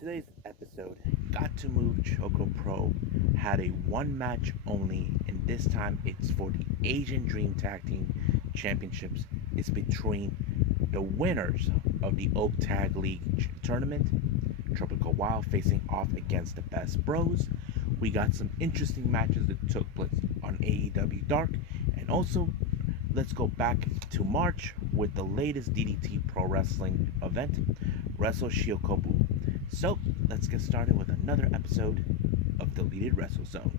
Today's episode, Gatoh Move ChocoPro had a one match only, and this time it's for the Asian Dream Tag Team Championships. It's between the winners of the OOAK Tag League Tournament, Tropikawild facing off against the BestBros. We got some interesting matches that took place on AEW Dark, and also let's go back to March with the latest DDT Pro Wrestling event, Wreatle Shiokobu. So, let's get started with another episode of Deleted Wrestle Zone.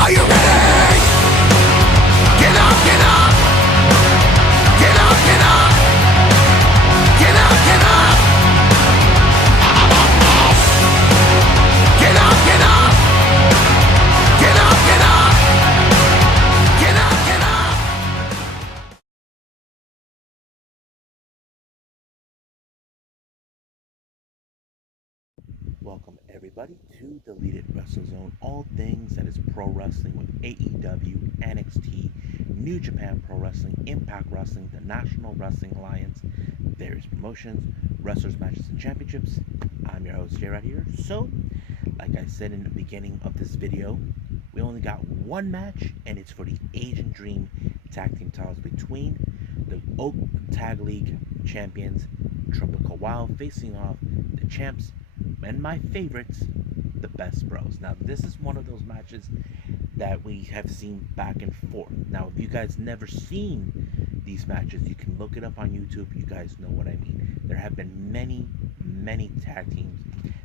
Are you ready? Get up, get up! Get up, get up! Get up, get up! Get up, get up! Get up, get up! Get up, get up! Welcome everybody to Deleted Wrestle Zone. All things that is pro wrestling with AEW, NXT, New Japan Pro Wrestling, Impact Wrestling, the National Wrestling Alliance, various promotions, wrestlers, matches, and championships. I'm your host Jay right here. So, like I said in the beginning of this video, we only got one match, and it's for the Asian Dream Tag Team titles between the OOAK Tag League champions, Tropikawild, facing off the champs and my favorites, the BestBros. Now, this is one of those matches that we have seen back and forth. Now, if you guys never seen these matches, you can look it up on YouTube. You guys know what I mean. There have been many tag teams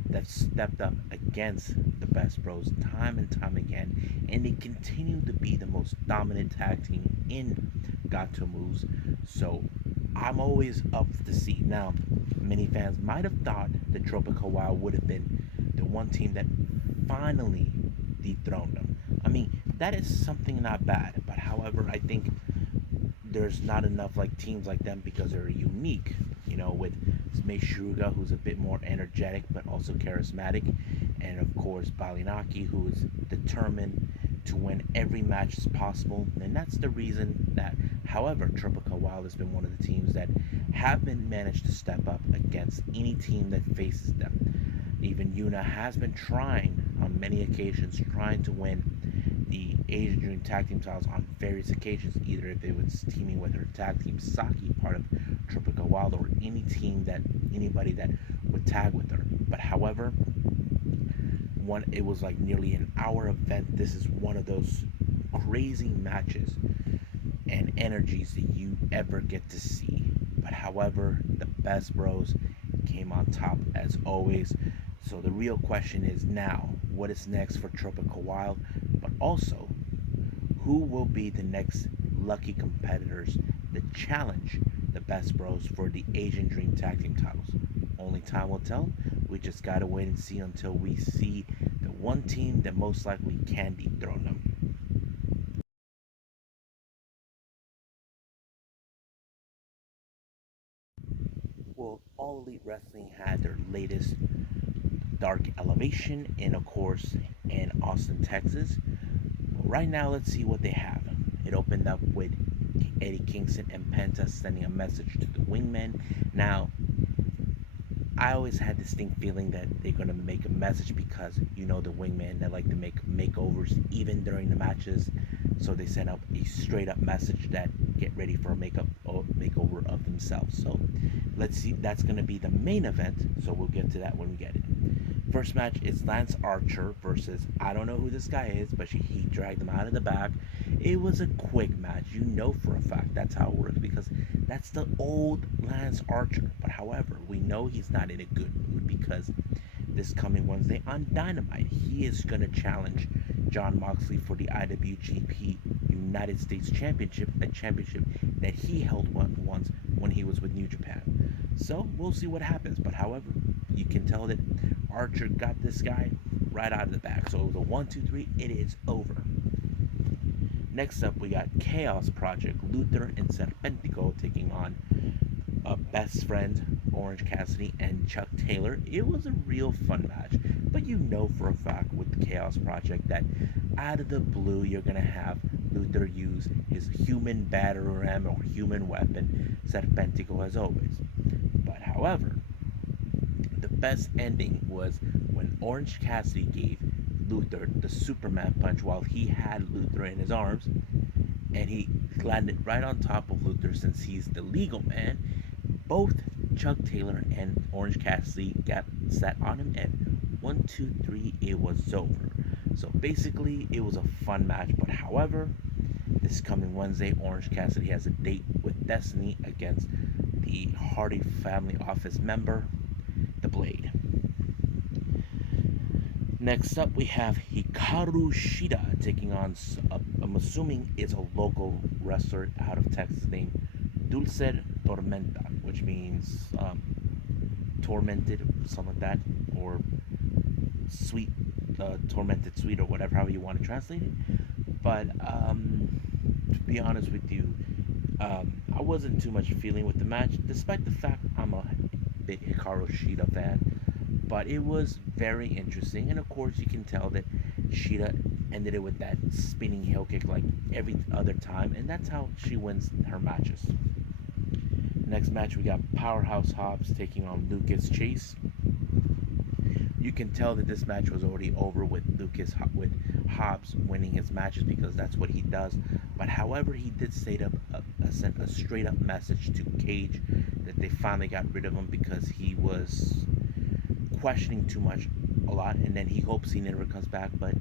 that stepped up against the BestBros time and time again, and they continue to be the most dominant tag team in Gatoh Moves. So I'm always up to see. Now, many fans might have thought that Tropikawild would have been the one team that finally dethroned them. I mean, that is something not bad, but however, I think there's not enough like teams like them because they're unique. You know, with Shuga, who's a bit more energetic but also charismatic, and of course Balinaki, who is determined to win every match as possible. And that's the reason that, however, Tropikawild has been one of the teams that have been managed to step up against any team that faces them. Even Yuna has been trying on many occasions, trying to win the Asian Dream Tag Team titles on various occasions, either if it was teaming with her tag team Saki, part of Tropikawild, or anybody that would tag with her. But however, it was like nearly an hour event. This is one of those crazy matches and energies that you ever get to see. But however, the BestBros came on top as always. So the real question is now, what is next for Tropikawild? But also, who will be the next lucky competitors that challenge the BestBros for the Asian Dream Tag Team titles? Only time will tell. We just gotta wait and see until we see the one team that most likely can dethrone them. Well, All Elite Wrestling had their latest Dark Elevation in Austin, Texas. Right now, let's see what they have. It opened up with Eddie Kingston and Penta sending a message to the Wingmen. Now, I always had this distinct feeling that they're gonna make a message because you know the Wingmen, they like to make makeovers even during the matches. So they sent out a straight up message that get ready for a makeover of themselves. So let's see, that's gonna be the main event. So we'll get to that when we get it. First match is Lance Archer versus, I don't know who this guy is, but he dragged him out of the back. It was a quick match. You know for a fact that's how it works because that's the old Lance Archer. But however, we know he's not in a good mood because this coming Wednesday on Dynamite, he is going to challenge Jon Moxley for the IWGP United States Championship, a championship that he held once when he was with New Japan. So we'll see what happens. But however, you can tell that Archer got this guy right out of the back. So it was a 1, 2, 3. It is over. Next up, we got Chaos Project, Luther and Serpentico taking on Best Friend, Orange Cassidy, and Chuck Taylor. It was a real fun match, but you know for a fact with the Chaos Project that out of the blue, you're gonna have Luther use his human battering ram or human weapon, Serpentico, as always. But however, the best ending was when Orange Cassidy gave Luther the Superman punch while he had Luther in his arms, and he landed right on top of Luther since he's the legal man. Both Chuck Taylor and Orange Cassidy got set on him, and 1, 2, 3, it was over. So basically, it was a fun match. But however, this coming Wednesday, Orange Cassidy has a date with Destiny against the Hardy family office member, the Blade. Next up, we have Hikaru Shida taking on, I'm assuming it's a local wrestler out of Texas named Dulce Tormenta, which means tormented, something like that, or sweet, tormented sweet, or whatever, how you want to translate it. But to be honest with you, I wasn't too much feeling with the match, despite the fact I'm a big Hikaru Shida fan. But it was very interesting, and of course you can tell that Shida ended it with that spinning heel kick like every other time, and that's how she wins her matches. Next match, we got Powerhouse Hobbs taking on Lucas Chase. You can tell that this match was already over with with Hobbs winning his matches because that's what he does. But however, he did send a straight up message to Cage that they finally got rid of him because he was questioning too much a lot, and then he hopes he never comes back. But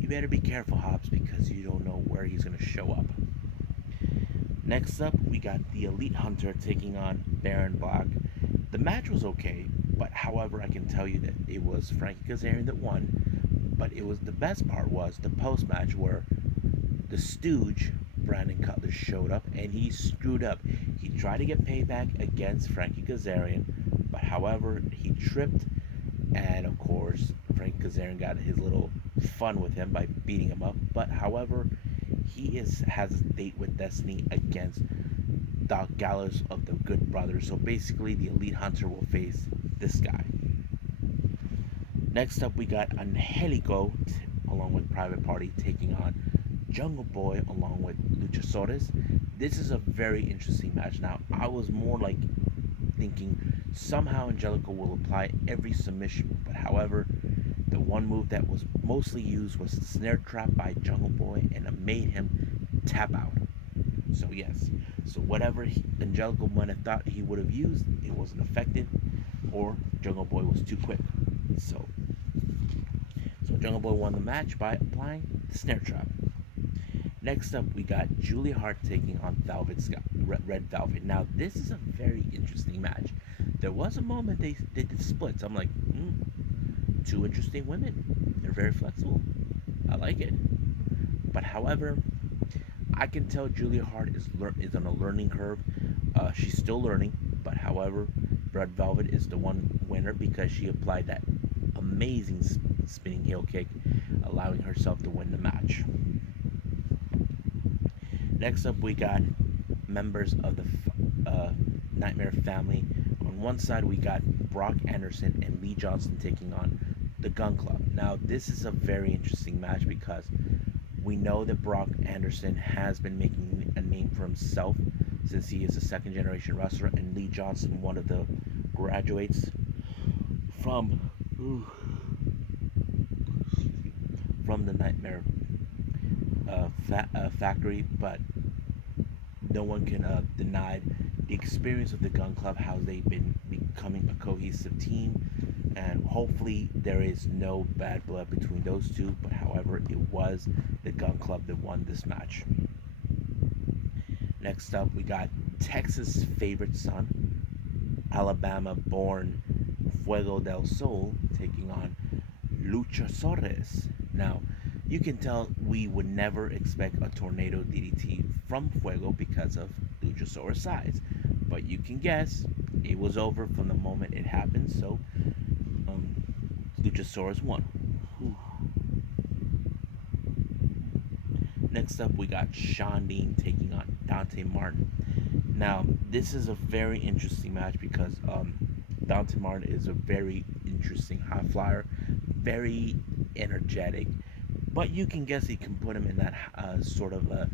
you better be careful, Hobbs, because you don't know where he's gonna show up. Next up, we got the Elite Hunter taking on Baron Black. The match was okay, but however, I can tell you that it was Frankie Kazarian that won. But it was the best part was the post match where the Stooge Brandon Cutler showed up and he screwed up. He tried to get payback against Frankie Kazarian, but however, he tripped, and of course, Frankie Kazarian got his little fun with him by beating him up. But however, he has a date with Destiny against Doc Gallows of the Good Brothers. So basically, the Elite Hunter will face this guy. Next up, we got Angelico along with Private Party taking on Jungle Boy along with Luchasaurus. This is a very interesting match. Now, I was more like thinking somehow Angelico will apply every submission, but however, the one move that was mostly used was the snare trap by Jungle Boy, and it made him tap out. So yes, so whatever Angelico might have thought he would have used, it wasn't effective, or Jungle Boy was too quick. So Jungle Boy won the match by applying the snare trap. Next up, we got Julia Hart taking on Red Velvet. Now, this is a very interesting match. There was a moment they did splits. I'm like, two interesting women. They're very flexible. I like it. But however, I can tell Julia Hart is on a learning curve. She's still learning. But however, Red Velvet is the one winner because she applied that amazing spinning heel kick, allowing herself to win the match. Next up, we got members of the Nightmare family. On one side, we got Brock Anderson and Lee Johnson taking on the Gun Club. Now, this is a very interesting match because we know that Brock Anderson has been making a name for himself since he is a second generation wrestler, and Lee Johnson, one of the graduates from the Nightmare factory, but no one can deny the experience of the Gun Club, how they've been becoming a cohesive team, and hopefully there is no bad blood between those two. But however, it was the Gun Club that won this match. Next up, we got Texas' favorite son, Alabama-born Fuego del Sol, taking on Luchasaurus. Now, you can tell we would never expect a tornado DDT from Fuego because of Luchasaurus' size. But you can guess, it was over from the moment it happened, so Luchasaurus won. Whew. Next up, we got Sean Dean taking on Dante Martin. Now, this is a very interesting match because Dante Martin is a very interesting high flyer, very energetic, but you can guess he can put him in that sort of a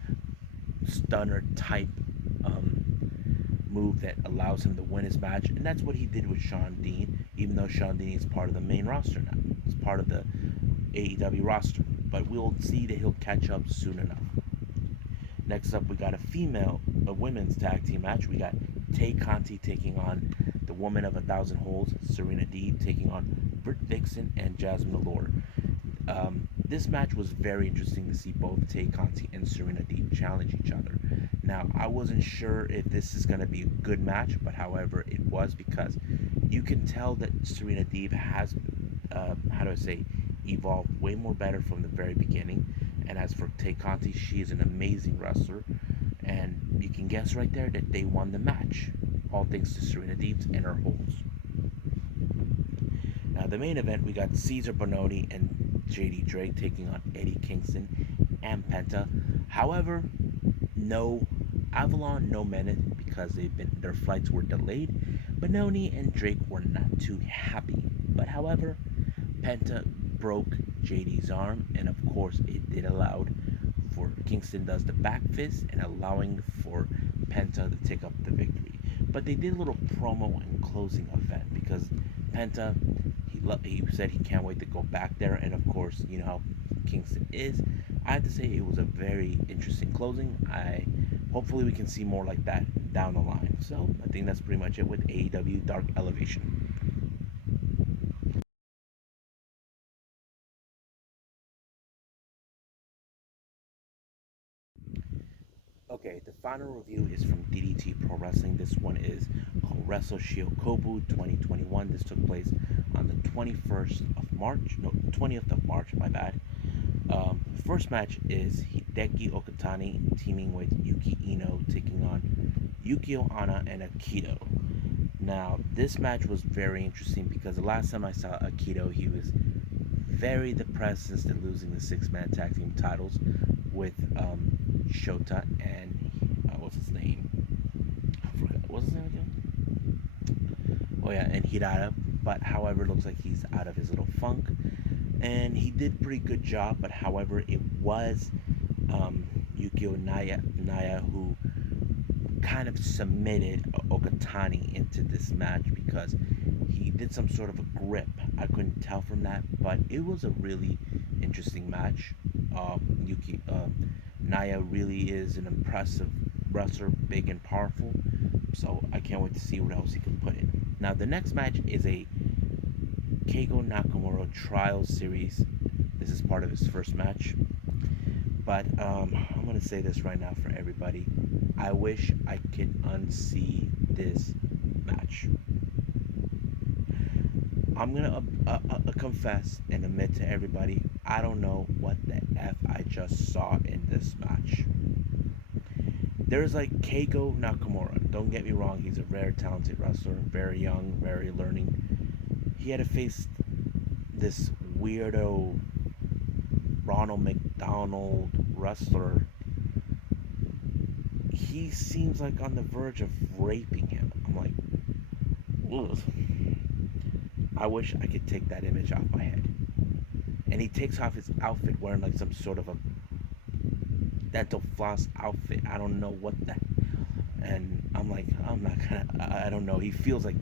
stunner type um, move that allows him to win his match, and that's what he did with Shawn Dean, even though Shawn Dean is part of the main roster now. It's part of the AEW roster, but we'll see that he'll catch up soon enough. Next up, we got a women's tag team match. We got Tay Conti taking on the woman of 1,000 holds, Serena Deeb, taking on Britt Vixen and Jasmine Allure. This match was very interesting to see both Tay Conti and Serena Deeb challenge each other. Now, I wasn't sure if this is going to be a good match, but however, it was, because you can tell that Serena Deeb has, evolved way more better from the very beginning. And as for Tay Conti, she is an amazing wrestler, and you can guess right there that they won the match, all thanks to Serena Deeb and her holds. Now, the main event, we got Cesar Bononi and JD Drake taking on Eddie Kingston and Penta. However, no Avalon, no Menace, because their flights were delayed. Bononi and Drake were not too happy, but however, Penta broke JD's arm, and of course, it did allow for Kingston does the back fist and allowing for Penta to take up the victory. But they did a little promo and closing event because Penta, he said he can't wait to go back there, and of course, you know how Kingston is. I have to say it was a very interesting closing. Hopefully we can see more like that down the line. So I think that's pretty much it with AEW Dark Elevation. Okay, the final review is from DDT Pro Wrestling. This one is called Wreatle Shiokobu 2021. This took place on the 21st of March. No, 20th of March, my bad. First match is Hideki Okatani teaming with Yuki Ino, taking on Yukio Ana and Akito. Now, this match was very interesting because the last time I saw Akito, he was very depressed since they're losing the six-man tag team titles with Shota and what's his name? I forgot. What's his name again? Oh yeah, and Hirata. But however, it looks like he's out of his little funk, and he did a pretty good job. But however, it was Yukio Naya who kind of submitted Okatani into this match because he did some sort of a grip. I couldn't tell from that, but it was a really interesting match. Naya really is an impressive wrestler, big and powerful, so I can't wait to see what else he can put in. Now, the next match is a Keigo Nakamura Trials Series. This is part of his first match, but I'm going to say this right now for everybody. I wish I could unsee this match. I'm gonna confess and admit to everybody, I don't know what the F I just saw in this match. There's like Keigo Nakamura. Don't get me wrong, he's a very talented wrestler, very young, very learning. He had to face this weirdo Ronald McDonald wrestler. He seems like on the verge of raping him. I'm like, ugh. I wish I could take that image off my head. And he takes off his outfit wearing like some sort of a dental floss outfit. I don't know what that. And I'm like, I'm not gonna. I don't know. He feels like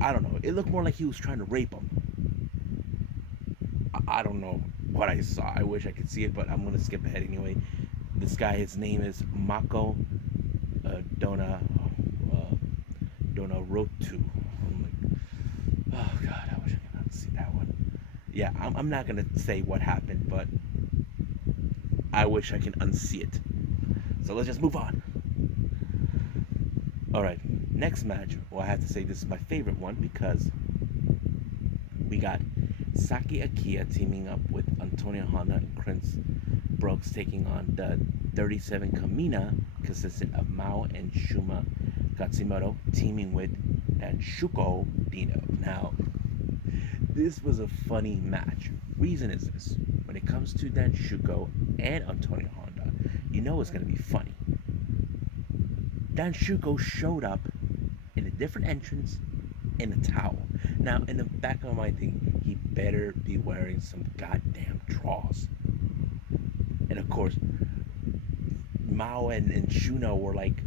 I don't know. It looked more like he was trying to rape him. I don't know what I saw. I wish I could see it, but I'm gonna skip ahead anyway. This guy, his name is Mako Dona Rotu. Oh God, I wish I could see that one. Yeah, I'm not gonna say what happened, but I wish I can unsee it. So let's just move on. All right, next match. Well, I have to say this is my favorite one because we got Saki Akia teaming up with Antonio Honda and Prince Brooks taking on the 37 Kamina, consistent of Mao and Shuma Katsumoto, teaming with Shuko Dino. Now, this was a funny match. Reason is this: when it comes to Shuko and Antonio Honda, you know it's going to be funny. Shuko showed up in a different entrance in a towel. Now, in the back of my thing, he better be wearing some goddamn damn draws. And of course, Mao and Shuno were like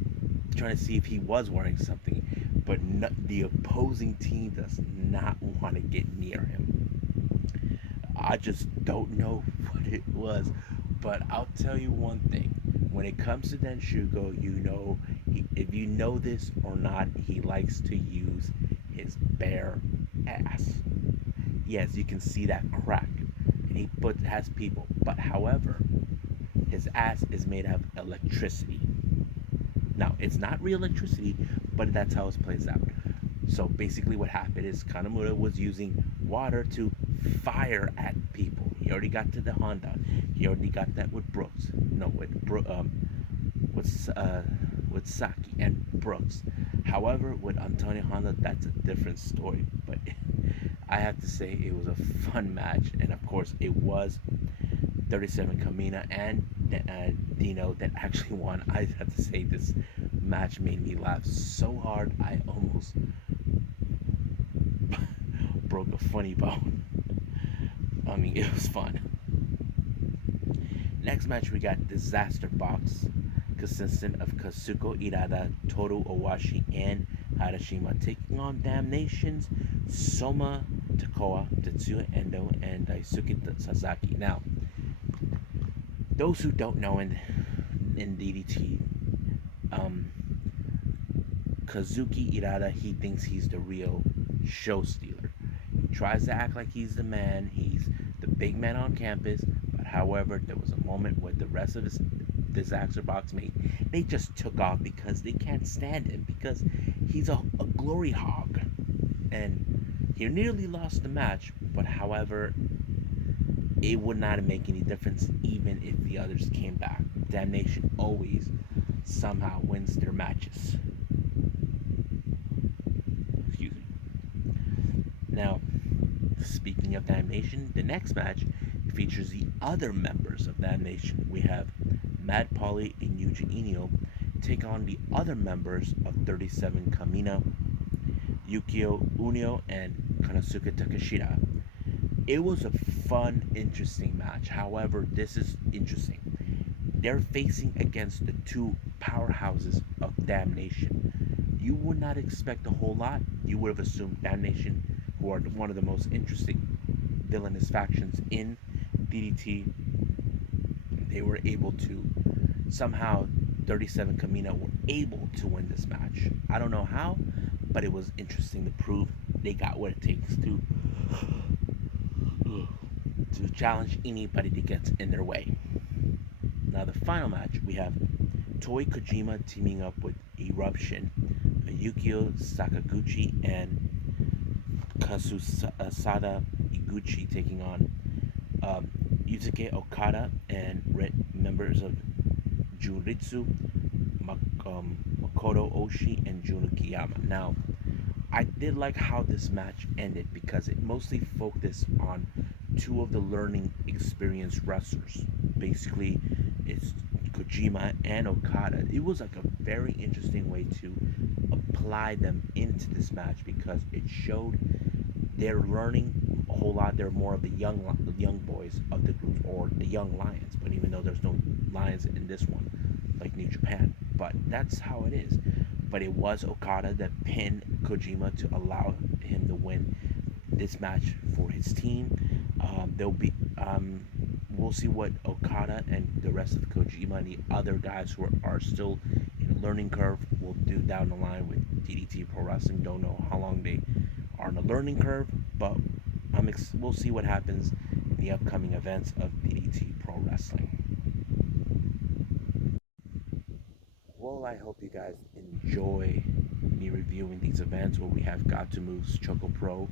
trying to see if he was wearing something, but the opposing team does not want to get near him. I just don't know what it was, but I'll tell you one thing. When it comes to Denshugo, if you know this or not, he likes to use his bare ass. Yes, you can see that crack, and has people. But however, his ass is made of electricity. Now, it's not real electricity, but that's how it plays out. So basically, what happened is Kanemura was using water to fire at people. He already got to the Honda. He already got that with Brooks. No, with Saki and Brooks. However, with Antonio Honda, that's a different story. But I have to say, it was a fun match, and of course, it was 37 Kamina and Dino that actually won. I have to say, this match made me laugh so hard I almost broke a funny bone. I mean, it was fun. Next match, we got Disaster Box, consistent of Kazuko Irada, Toru Owashi, and Harashima, taking on Damnation's Soma Takoa, Tetsuya Endo, and Daisuke Sasaki. Now, those who don't know in DDT, Kazuki Irada, he thinks he's the real show stealer. He tries to act like he's the man, he's the big man on campus, but however, there was a moment where the rest of his Disaster Box mate, they just took off because they can't stand him, because he's a glory hog. And he nearly lost the match, but however, it would not make any difference even if the others came back. Damnation always somehow wins their matches. Excuse me. Now, speaking of Damnation, the next match features the other members of Damnation. We have Mad Polly and Yuji Inio take on the other members of 37 Kamina, Yukio Unio, and Konosuke Takeshita. It was a fun, interesting match. However, this is interesting. They're facing against the two powerhouses of Damnation. You would not expect a whole lot. You would have assumed Damnation, who are one of the most interesting villainous factions in DDT, they were able to somehow 37 Kamina were able to win this match. I don't know how, but it was interesting to prove they got what it takes to challenge anybody that gets in their way. Now the final match, we have Toei Kojima teaming up with Eruption, Yukio Sakaguchi and Kasusada Iguchi taking on Yusuke Okada and members of Juritsu, Makoto Oshii, and Jun Akiyama. Now, I did like how this match ended because it mostly focused on two of the learning experience wrestlers. Basically, it's Kojima and Okada. It was like a very interesting way to apply them into this match because it showed they're learning a whole lot. They're more of the young boys of the group, or the young lions. But even though there's no lions in this one, like New Japan, but that's how it is. But it was Okada that pinned Kojima to allow him to win this match for his team. We'll see what Okada and the rest of Kojima and the other guys who are still in a learning curve will do down the line with DDT Pro Wrestling. Don't know how long they are on a learning curve, but we'll see what happens in the upcoming events of DDT Pro Wrestling. Well, I hope you guys enjoy me reviewing these events where we have Gatoh Move's ChocoPro,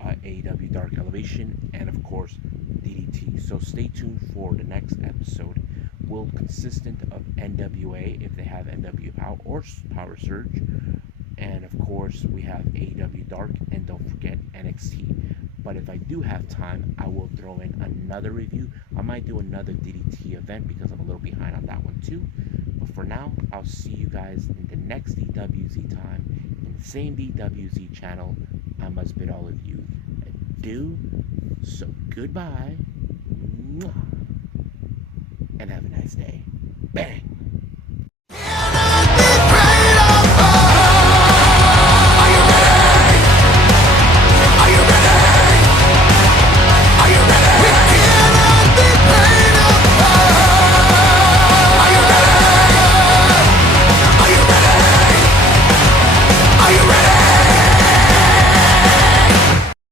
AEW Dark Elevation, and of course DDT. So stay tuned for the next episode. Will consistent of NWA if they have NW Power or Power Surge, and of course we have AEW Dark, and don't forget NXT. But if I do have time, I will throw in another review. I might do another DDT event because I'm a little behind on that one too. But for now, I'll see you guys in the next DWZ time in the same DWZ channel. I must bid all of you adieu. So goodbye. And have a nice day. Bang!